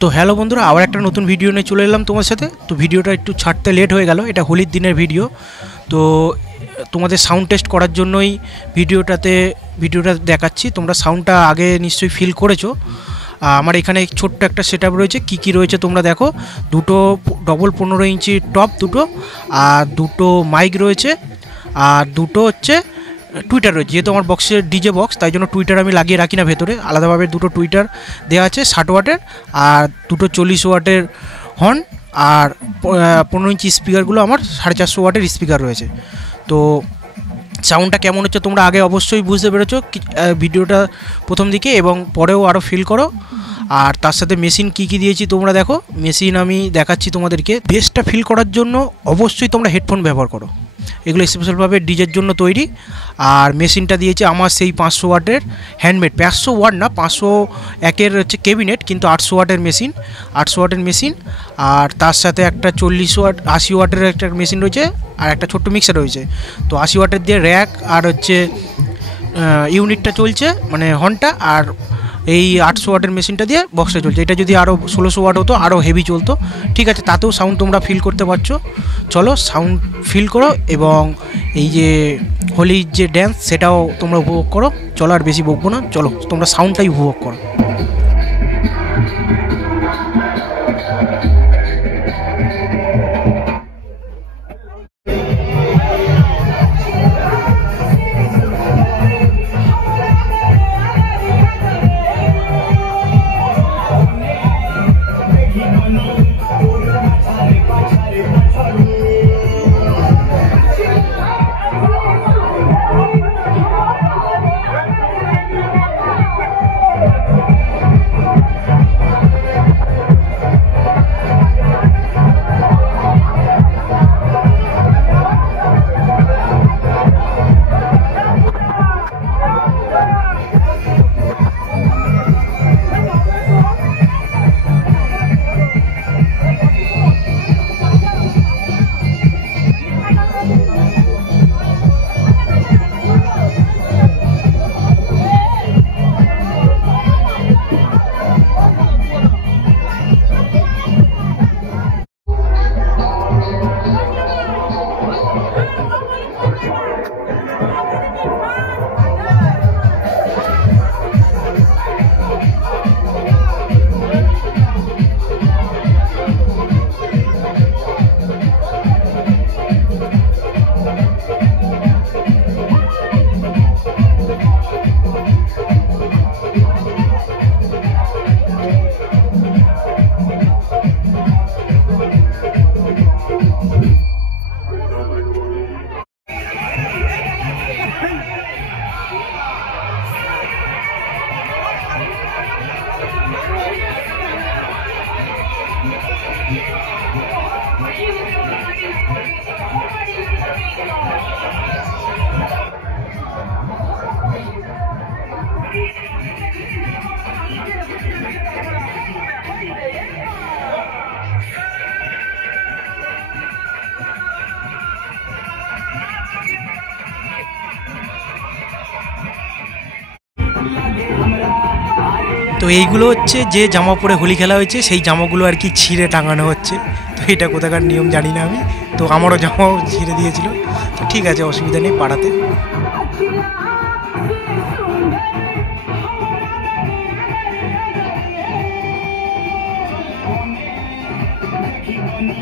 তো হ্যালো বন্ধুরা, আবার একটা নতুন ভিডিও নিয়ে চলে এলাম তোমার সাথে। তো ভিডিওটা একটু ছাড়তে লেট হয়ে গেল, এটা হোলির দিনের ভিডিও। তো তোমাদের সাউন্ড টেস্ট করার জন্যই ভিডিওটা দেখাচ্ছি। তোমরা সাউন্ডটা আগে নিশ্চয়ই ফিল করেছো। আমার এখানে ছোট্ট একটা সেটআপ রয়েছে। কি রয়েছে তোমরা দেখো, দুটো ডবল 15 ইঞ্চি টপ দুটো, আর দুটো মাইক রয়েছে, আর দুটো হচ্ছে টুইটার রয়েছে। যেহেতু আমার বক্সের ডিজে বক্স, তাই জন্য টুইটার আমি লাগিয়ে রাখি না ভেতরে, আলাদাভাবে দুটো টুইটার দেওয়া আছে 60 ওয়াটের, আর দুটো 40 ওয়াটের হর্ন, আর 15 ইঞ্চি স্পিকারগুলো আমার 450 ওয়াটের স্পিকার রয়েছে। তো সাউন্ডটা কেমন হচ্ছে তোমরা আগে অবশ্যই বুঝতে পেরেছো ভিডিওটা প্রথম দিকে, এবং পরেও আরও ফিল করো। আর তার সাথে মেশিন কি দিয়েছি তোমরা দেখো। মেশিন আমি দেখাচ্ছি তোমাদেরকে। বেসটা ফিল করার জন্য অবশ্যই তোমরা হেডফোন ব্যবহার করো, এগুলো স্পেশালভাবে ডিজের জন্য তৈরি। আর মেশিনটা দিয়েছে আমার সেই 500 ওয়াটের হ্যান্ডমেড, 500 ওয়াট না, 501 হচ্ছে ক্যাবিনেট, কিন্তু 800 ওয়াটের মেশিন, 800 ওয়াটের মেশিন। আর তার সাথে একটা 40 ওয়াট 80 ওয়াটের একটা মেশিন রয়েছে, আর একটা ছোট্ট মিক্সার রয়েছে। তো 80 ওয়াটের দিয়ে র্যাক আর হচ্ছে ইউনিটটা চলছে, মানে হর্নটা, আর এই 800 ওয়াটের মেশিনটা দিয়ে বক্সটা চলছে। এটা যদি আরও 1600 ওয়াট হতো আরও হেভি চলতো। ঠিক আছে, তাতেও সাউন্ড তোমরা ফিল করতে পারছো। চলো সাউন্ড ফিল করো, এবং এই যে হোলির যে ড্যান্স সেটাও তোমরা উপভোগ করো। চলো আর বেশি বকবো না, চলো তোমরা সাউন্ডটাই উপভোগ করো। তো এইগুলো হচ্ছে যে জামা পরে হোলি খেলা হয়েছে, সেই জামাগুলো আর কি ছিঁড়ে টাঙানো হচ্ছে। তো এটা কোথাকার নিয়ম জানি না আমি, তো আমারও জামাও ছিঁড়ে দিয়েছিল। তো ঠিক আছে, অসুবিধা নেই পাড়াতে। জীবনী